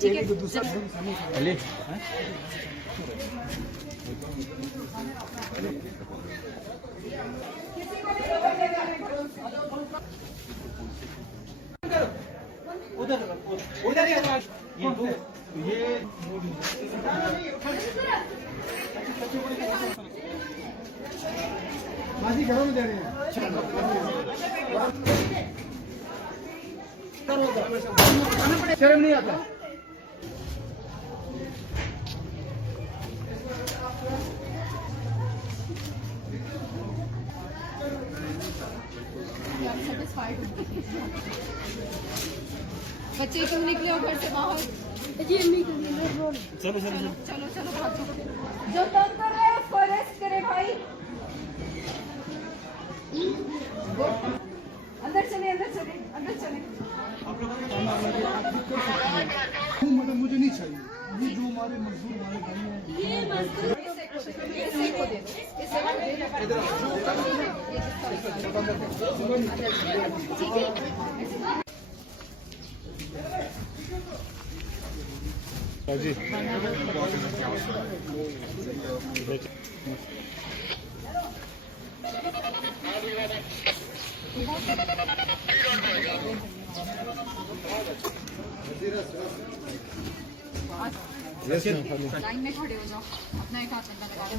ठीक है अली उधर उधर ये बाजी घरों में दे रहे हैं। शर्म नहीं आता। बच्चे क्यों निकले हो घर से बाहर? चलो चलो चलो चलो चलो भागो। जो तंग कर रहे हैं उसको अरेस्ट करे भाई। अंदर चले अंदर चले अंदर चले। मतलब मुझे नहीं चाहिए ये जो हमारे मजदूर हमारे भाई हैं। ये मजदूर इसे को दे दो इसे को दे दो। ठीक है जी लाइन में खड़े हो जाओ अपना एक हाथ अंदर लगा के